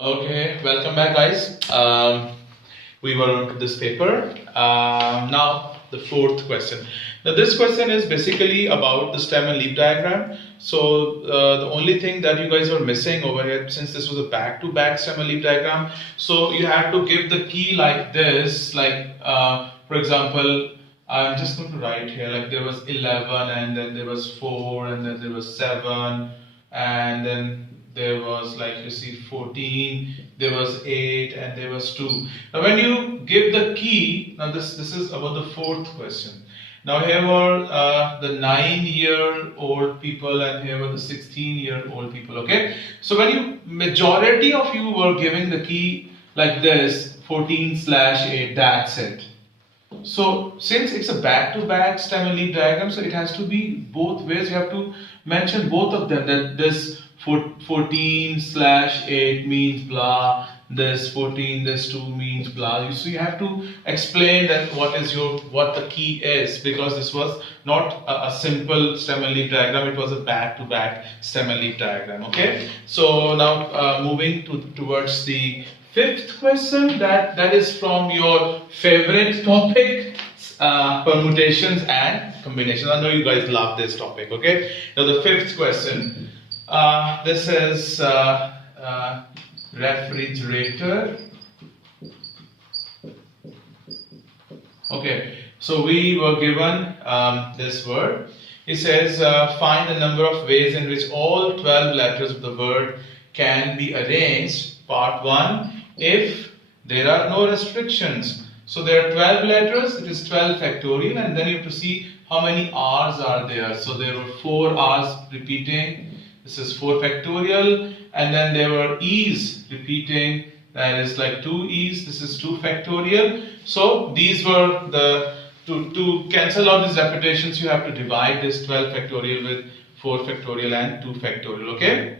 Okay, welcome back, guys. We were on to this paper. Now, the fourth question. Now, this question is basically about the stem and leaf diagram. So, the only thing that you guys were missing over here, since this was a back-to-back stem and leaf diagram, so you had to give the key like this. Like, for example, I'm just going to write here. Like, there was 11, and then there was 4, and then there was 7, and then there was, like you see, 14, there was 8, and there was 2. Now when you give the key, now this is about the fourth question. Now here were the 9-year-old people, and here were the 16-year-old people. Okay, so when you majority of you were giving the key like this, 14/8, that's it. So since it's a back-to-back stem and leaf diagram, so it has to be both ways. You have to mention both of them, that this 14/8 means blah, this 14, this 2 means blah. So you have to explain that what the key is, because this was not a simple stem and leaf diagram, it was a back-to-back stem and leaf diagram. Okay, so now moving towards the fifth question, that is from your favorite topic, permutations and combinations. I know you guys love this topic. Okay, now the fifth question. This is refrigerator. Okay, so we were given this word. It says find the number of ways in which all 12 letters of the word can be arranged. Part 1. If there are no restrictions. So there are 12 letters, it is 12 factorial, and then you have to see how many R's are there. So there were 4 R's repeating. This is 4 factorial, and then there were E's repeating, that is like 2 E's, this is 2 factorial. So these were the, to cancel out these repetitions, you have to divide this 12 factorial with 4 factorial and 2 factorial, okay?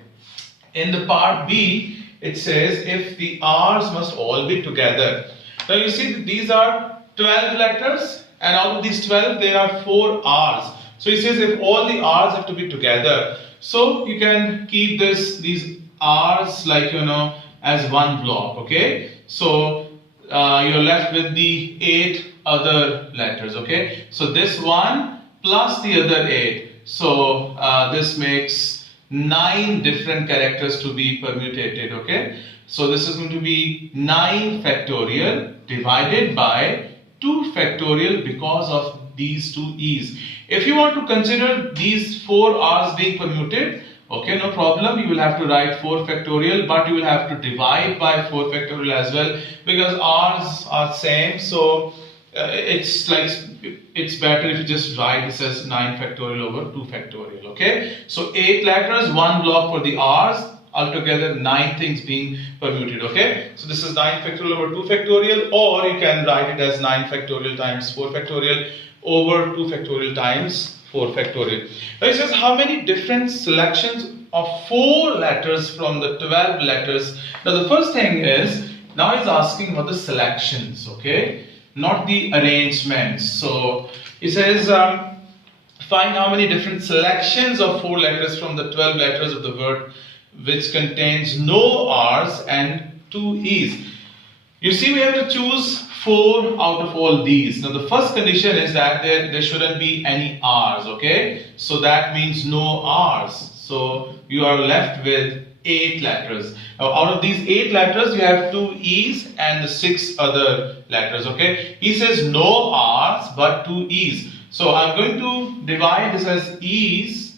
In the part B, it says if the R's must all be together. Now you see that these are 12 letters, and out of these 12 there are 4 R's. So it says if all the R's have to be together. So you can keep these R's like as one block, okay? So you're left with the 8 other letters, okay? So this one plus the other 8. So this makes 9 different characters to be permutated, okay? So this is going to be 9 factorial divided by 2 factorial because of these 2 E's. If you want to consider these 4 R's being permuted, okay, no problem, you will have to write 4 factorial, but you will have to divide by 4 factorial as well, because R's are same. So it's better if you just write this as 9 factorial over 2 factorial, okay? So 8 letters, 1 block for the R's, altogether 9 things being permuted, okay? So this is 9 factorial over 2 factorial, or you can write it as 9 factorial times 4 factorial over 2 factorial times 4 factorial. Now it says how many different selections of 4 letters from the 12 letters. Now the first thing is, now it's asking about the selections, okay? Not the arrangements. So it says find how many different selections of 4 letters from the 12 letters of the word which contains no R's and 2 E's. You see, we have to choose 4 out of all these. Now the first condition is that there shouldn't be any R's, okay? So that means no R's. So you are left with 8 letters. Now out of these 8 letters, you have 2 E's and the 6 other letters, okay? He says no R's but 2 E's. So I'm going to divide this as E's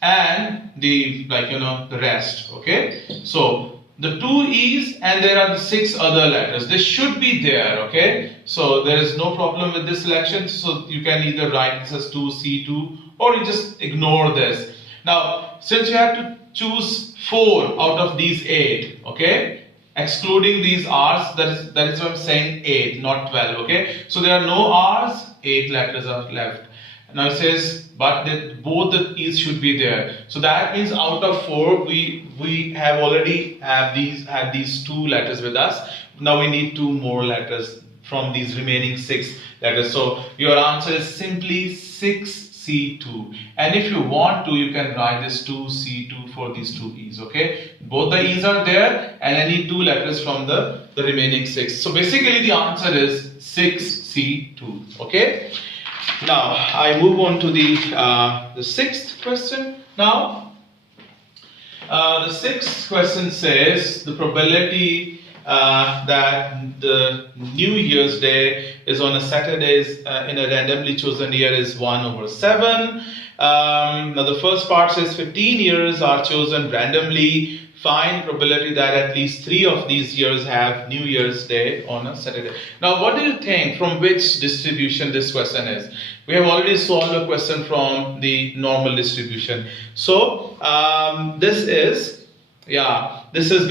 and the the rest, okay? So the 2 E's and there are the 6 other letters. This should be there, okay? So there is no problem with this selection. So you can either write this as 2C2 or you just ignore this. Now, since you have to choose 4 out of these 8, okay? Excluding these R's, that is why I'm saying 8, not 12, okay? So there are no R's, 8 letters are left. Now it says, but both the E's should be there. So that means out of 4, we have already had these 2 letters with us. Now we need 2 more letters from these remaining 6 letters. So your answer is simply 6 C2. And if you want to, you can write this 2C2 for these two E's, okay? Both the E's are there and I need two letters from the remaining 6. So basically the answer is 6C2, okay? Now I move on to the sixth question now. The sixth question says the probability that the New Year's Day is on a Saturday in a randomly chosen year is 1/7. Now the first part says 15 years are chosen randomly. Find probability that at least 3 of these years have New Year's Day on a Saturday. Now what do you think from which distribution this question is? We have already solved a question from the normal distribution. So this is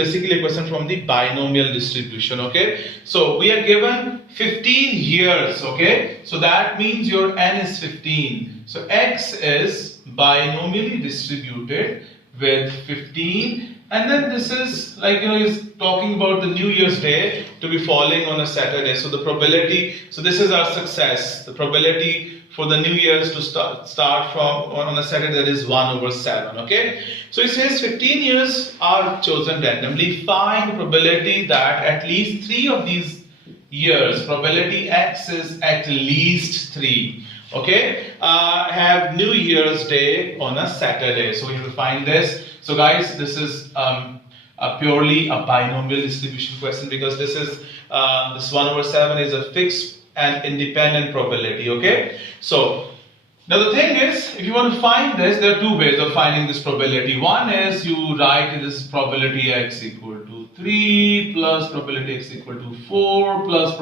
basically a question from the binomial distribution, okay? So we are given 15 years, okay? So that means your n is 15. So x is binomially distributed with 15, and then this is like, is talking about the New Year's Day to be falling on a Saturday. So the probability, so this is our success. The probability for the New Year's to start from on a Saturday, that is 1/7, okay? So it says 15 years are chosen randomly. Find probability that at least 3 of these years, probability x is at least 3, okay, have New Year's Day on a Saturday. So we have to find this. So guys, this is purely a binomial distribution question, because this is this 1/7 is a fixed and independent probability, okay? So now the thing is, if you want to find this, there are two ways of finding this probability. One is you write this probability x equal to 3 plus probability x equal to 4 plus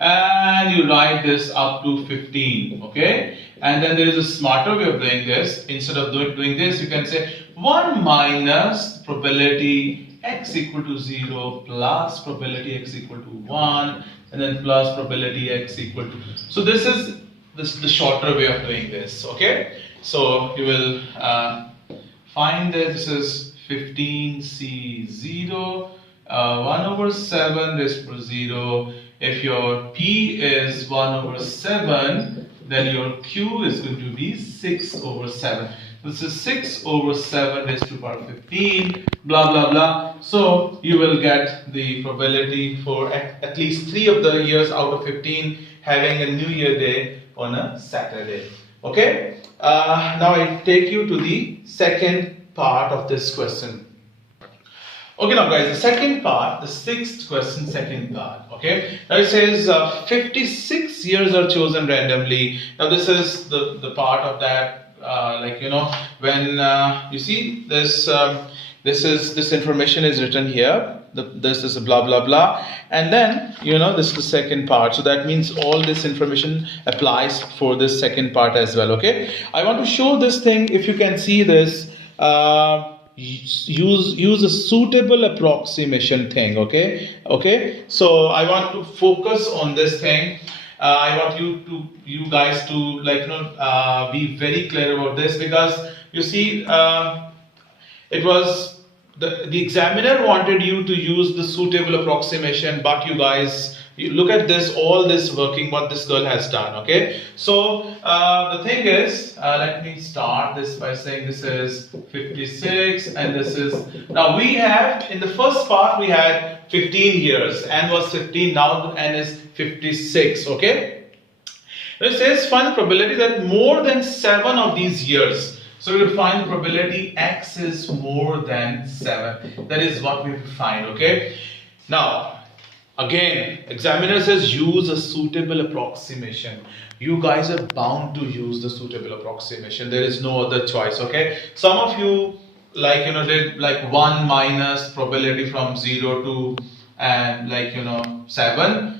and you write this up to 15, okay? And then there is a smarter way of doing this. Instead of doing this, you can say 1 minus probability x equal to 0 plus probability x equal to 1 and then plus probability x equal to. So this is the shorter way of doing this, okay? So you will find that this is 15C0, 1/7 raised to 0. If your P is 1/7, then your Q is going to be 6/7. This is 6/7 raised to the power 15, blah blah blah. So you will get the probability for at least 3 of the years out of 15 having a New Year Day on a Saturday. Okay? Now I take you to the second part of this question. Okay, now guys, the second part, the sixth question, second part. Okay, now it says 56 years are chosen randomly. Now this is the part of that, when you see this, this information is written here. This is a blah blah blah, and then this is the second part. So that means all this information applies for this second part as well. Okay, I want to show this thing. If you can see this. Use a suitable approximation thing, okay? So I want to focus on this thing. I want you guys to be very clear about this, because you see it was the examiner wanted you to use the suitable approximation, but you guys, you look at this, all this working what this girl has done, okay? So the thing is, let me start this by saying this is 56 and this is, now we have, in the first part we had 15 years, n was 15, now n is 56, okay? It says find probability that more than 7 of these years. So we will find probability x is more than 7. That is what we will find, okay? Now, again, examiner says use a suitable approximation. You guys are bound to use the suitable approximation. There is no other choice, okay? Some of you did 1 minus probability from 0 to 7.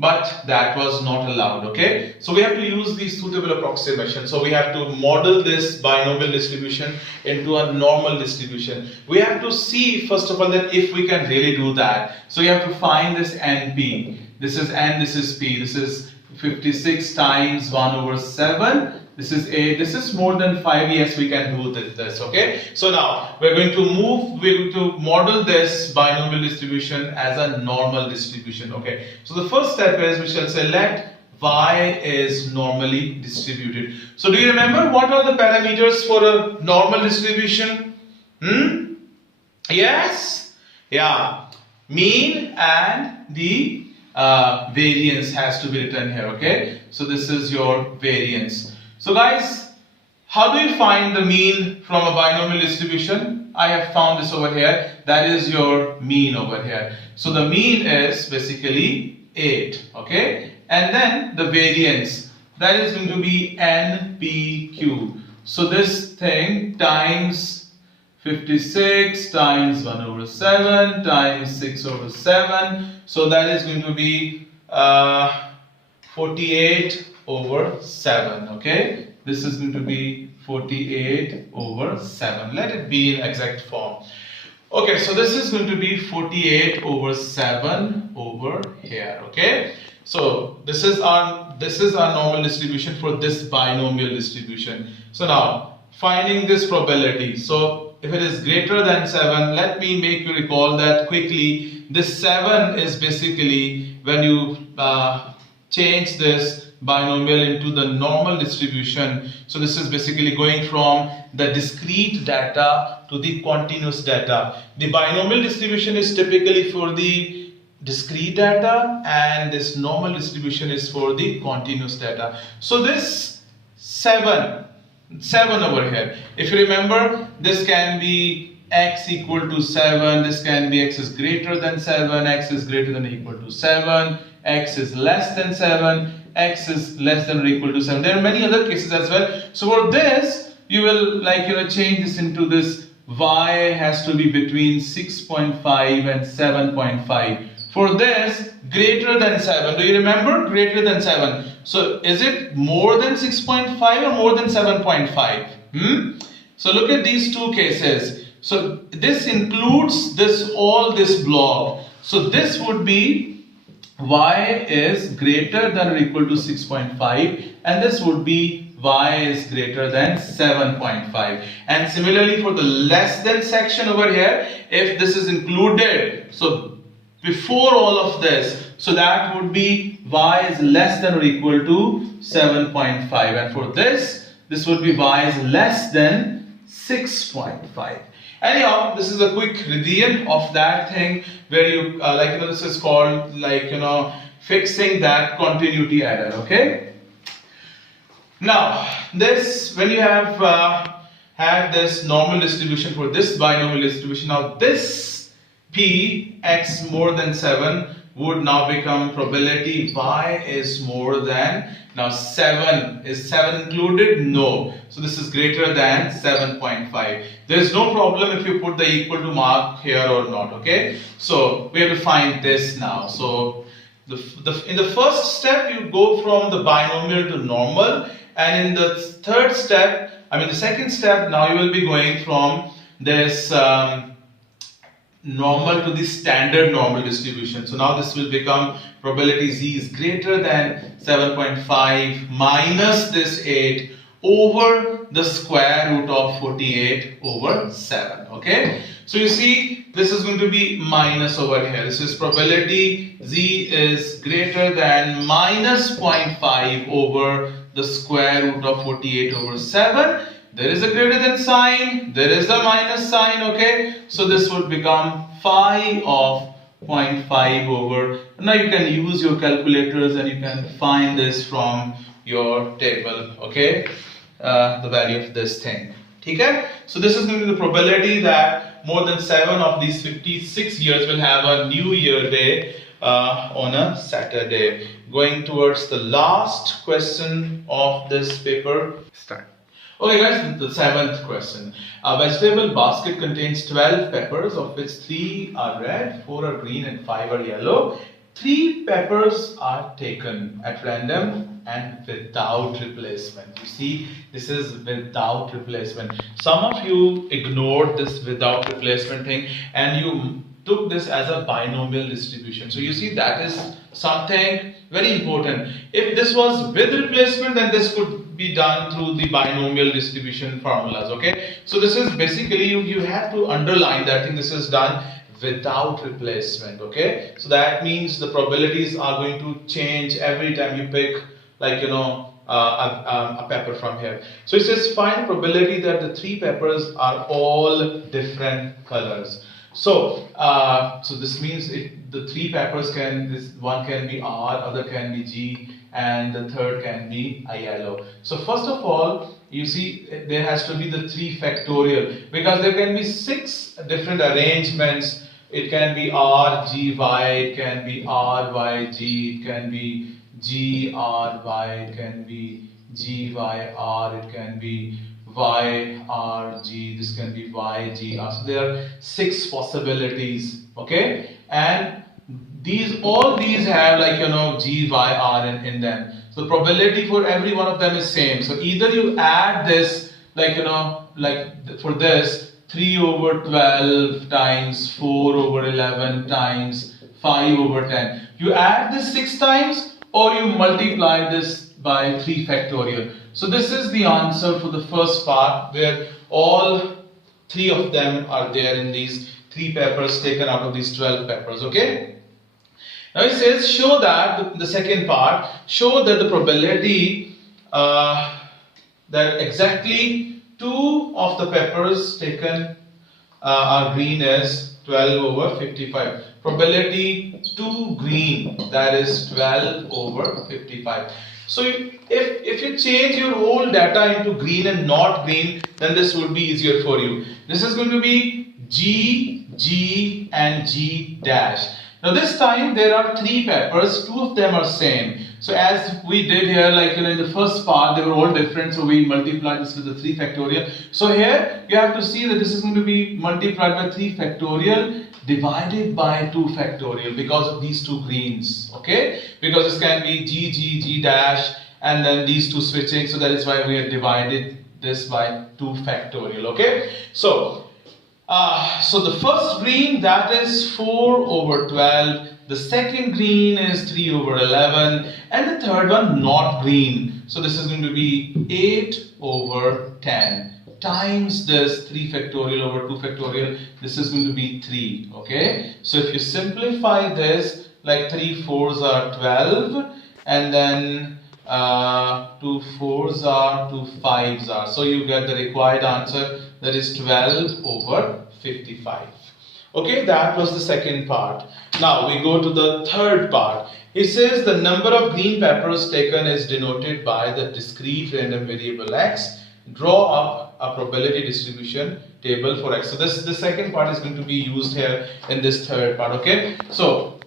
But that was not allowed, okay? So we have to use the suitable approximation. So we have to model this binomial distribution into a normal distribution. We have to see, first of all, that if we can really do that. So you have to find this NP. This is N, this is P. This is 56 times 1/7. This is A. This is more than 5. Yes, we can do this, okay? So now we're going to model this binomial distribution as a normal distribution, okay? So the first step is we shall say let y is normally distributed. So do you remember what are the parameters for a normal distribution? Yes? Yeah. Mean and the variance has to be written here, okay? So this is your variance. So guys, how do you find the mean from a binomial distribution? I have found this over here. That is your mean over here. So the mean is basically 8, okay? And then the variance, that is going to be NPQ. So this thing times 56 times 1 over 7 times 6 over 7. So that is going to be 48 over 7, okay? This is going to be 48 over 7. Let it be in exact form. Okay, so this is going to be 48 over 7 over here, okay? So this is our normal distribution for this binomial distribution. So now finding this probability. So if it is greater than 7, let me make you recall that quickly. This 7 is basically when you change this binomial into the normal distribution. So this is basically going from the discrete data to the continuous data. The binomial distribution is typically for the discrete data and this normal distribution is for the continuous data. So this 7 over here, if you remember, this can be x equal to 7, this can be x is greater than 7, x is greater than or equal to 7, x is less than 7, x is less than or equal to 7. There are many other cases as well. So for this, you will change this into this y has to be between 6.5 and 7.5. For this, greater than 7. Do you remember? Greater than 7. So is it more than 6.5 or more than 7.5? So look at these two cases. So this includes all this block. So this would be y is greater than or equal to 6.5 and this would be y is greater than 7.5. And similarly for the less than section over here, if this is included, so before all of this, so that would be y is less than or equal to 7.5, and for this would be y is less than 6.5. Anyhow, this is a quick review of that thing where you this is called fixing that continuity error, okay? Now this, when you have had this normal distribution for this binomial distribution, now this p x more than 7 would now become probability y is more than, now 7, is 7 included? No. So this is greater than 7.5. There is no problem if you put the equal to mark here or not, okay? So we have to find this now. So in the first step you go from the binomial to normal, and in the second step, now you will be going from this normal to the standard normal distribution. So now this will become probability z is greater than 7.5 minus this 8 over the square root of 48 over 7. Okay, so you see this is going to be minus over here. This is probability z is greater than minus 0.5 over the square root of 48 over 7. There is a greater than sign, there is a minus sign, okay? So this would become phi of 0.5 over, now you can use your calculators and you can find this from your table, okay? The value of this thing, okay? So this is going to be the probability that more than 7 of these 56 years will have a New Year day on a Saturday. Going towards the last question of this paper. Start. Okay guys, the 7th question. A vegetable basket contains 12 peppers, of which 3 are red, 4 are green and 5 are yellow. 3 peppers are taken at random and without replacement. You see, this is without replacement. Some of you ignored this without replacement thing and you took this as a binomial distribution. So you see, that is something very important. If this was with replacement, then this could be done through the binomial distribution formulas, okay? So this is basically, you have to underline that thing, this is done without replacement. Okay, so that means the probabilities are going to change every time you pick, like, a pepper from here. So it says find probability that the 3 peppers are all different colors. So so this means the 3 peppers can, this one can be R, other can be G, and the third can be a yellow. So first of all, you see there has to be the 3 factorial, because there can be 6 different arrangements. It can be R, G, Y, it can be R, Y, G, it can be G, R, Y, it can be G, Y, R, it can be Y, R, G, this can be Y, G, R. So there are 6 possibilities, okay? And all these have, like, G, Y, R in them. So the probability for every one of them is same. So either you add this, like, like for this, 3 over 12 times 4 over 11 times 5 over 10. You add this 6 times, or you multiply this by 3 factorial. So this is the answer for the first part, where all 3 of them are there in these 3 peppers taken out of these 12 peppers. Okay. Now it says show that the second part, show that the probability that exactly 2 of the peppers taken are green is 12 over 55. Probability 2 green, that is 12 over 55. So if you change your whole data into green and not green, then this would be easier for you. This is going to be G, G and G dash. Now this time there are 3 peppers, 2 of them are same. So as we did here, like, in the first part, they were all different, so we multiplied this with the 3 factorial. So here you have to see that this is going to be multiplied by 3 factorial divided by 2 factorial, because of these 2 greens, okay? Because this can be G, G, G dash, and then these 2 switching, so that is why we have divided this by 2 factorial, okay? So the first green, that is 4 over 12, the second green is 3 over 11, and the third one not green. So this is going to be 8 over 10 times this 3 factorial over 2 factorial. This is going to be 3, okay? So if you simplify this, like 3 4s are 12, and then 2 4s are 2 5s are. So you get the required answer, that is 12 over 55. Okay, that was the second part. Now we go to the third part. It says the number of green peppers taken is denoted by the discrete random variable x. Draw up a probability distribution table for x. So the second part is going to be used here in this third part. Okay, so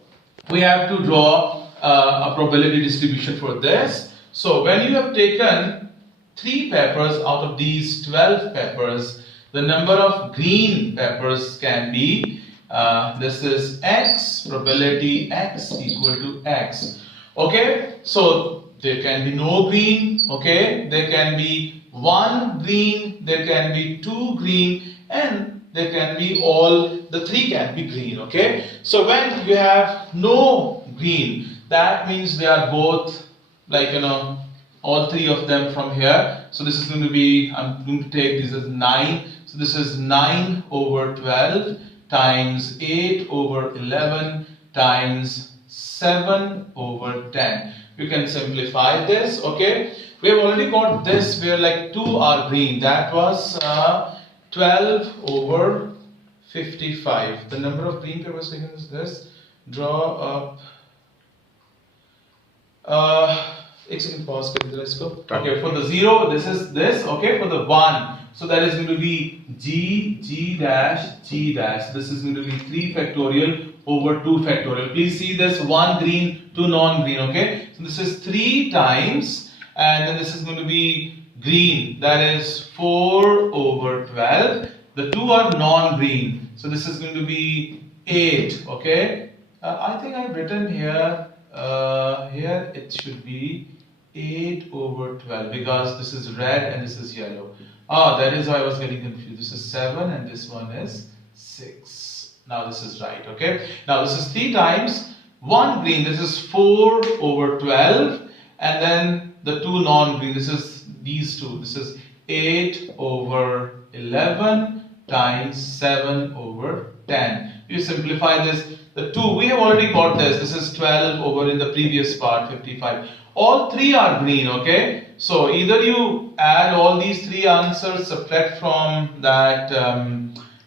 we have to draw a probability distribution for this. So when you have taken 3 peppers out of these 12 peppers, the number of green peppers can be, this is x, probability x equal to x. Okay, so there can be no green, okay, there can be 1 green, there can be 2 green, and there can be the 3 can be green, okay. So when you have no green, that means they are both, like, all 3 of them from here. So this is going to be, I'm going to take this as 9. So this is 9 over 12 times 8 over 11 times 7 over 10. You can simplify this, okay. We have already got this where, like, 2 are green. That was 12 over 55. The number of green peppers taken is this. Draw up. Pause. Let's go. Okay, for the 0, this is this. Okay, for the 1, so that is going to be G, G dash, G dash. This is going to be 3 factorial over 2 factorial. Please see this, 1 green, 2 non-green. Okay, so this is 3 times, and then this is going to be green. That is 4 over 12. The 2 are non-green, so this is going to be 8. Okay, I think I've written here. Here it should be 8 over 12, because this is red and this is yellow. That is why I was getting confused. This is 7 and this one is 6. Now this is right, okay. Now this is 3 times 1 green, this is 4 over 12, and then the 2 non-green, this is these 2, this is 8 over 11 times 7 over 10. You simplify this, the 2, we have already got this. This is 12 over in the previous part, 55. All 3 are green, okay? So either you add all these 3 answers, subtract from that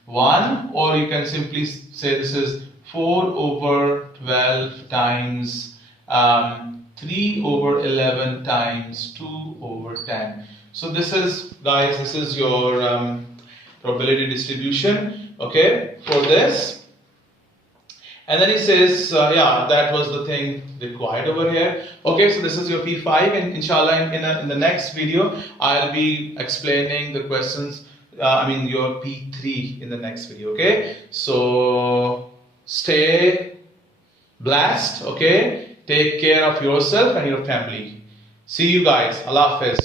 1, or you can simply say this is 4 over 12 times 3 over 11 times 2 over 10. So this is, guys, this is your probability distribution, okay, for this. And then he says, yeah, that was the thing required over here. Okay, so this is your P5, and inshallah in the next video, I'll be explaining the questions, your P3 in the next video, okay? So, stay blessed, okay? Take care of yourself and your family. See you guys. Allah Hafiz.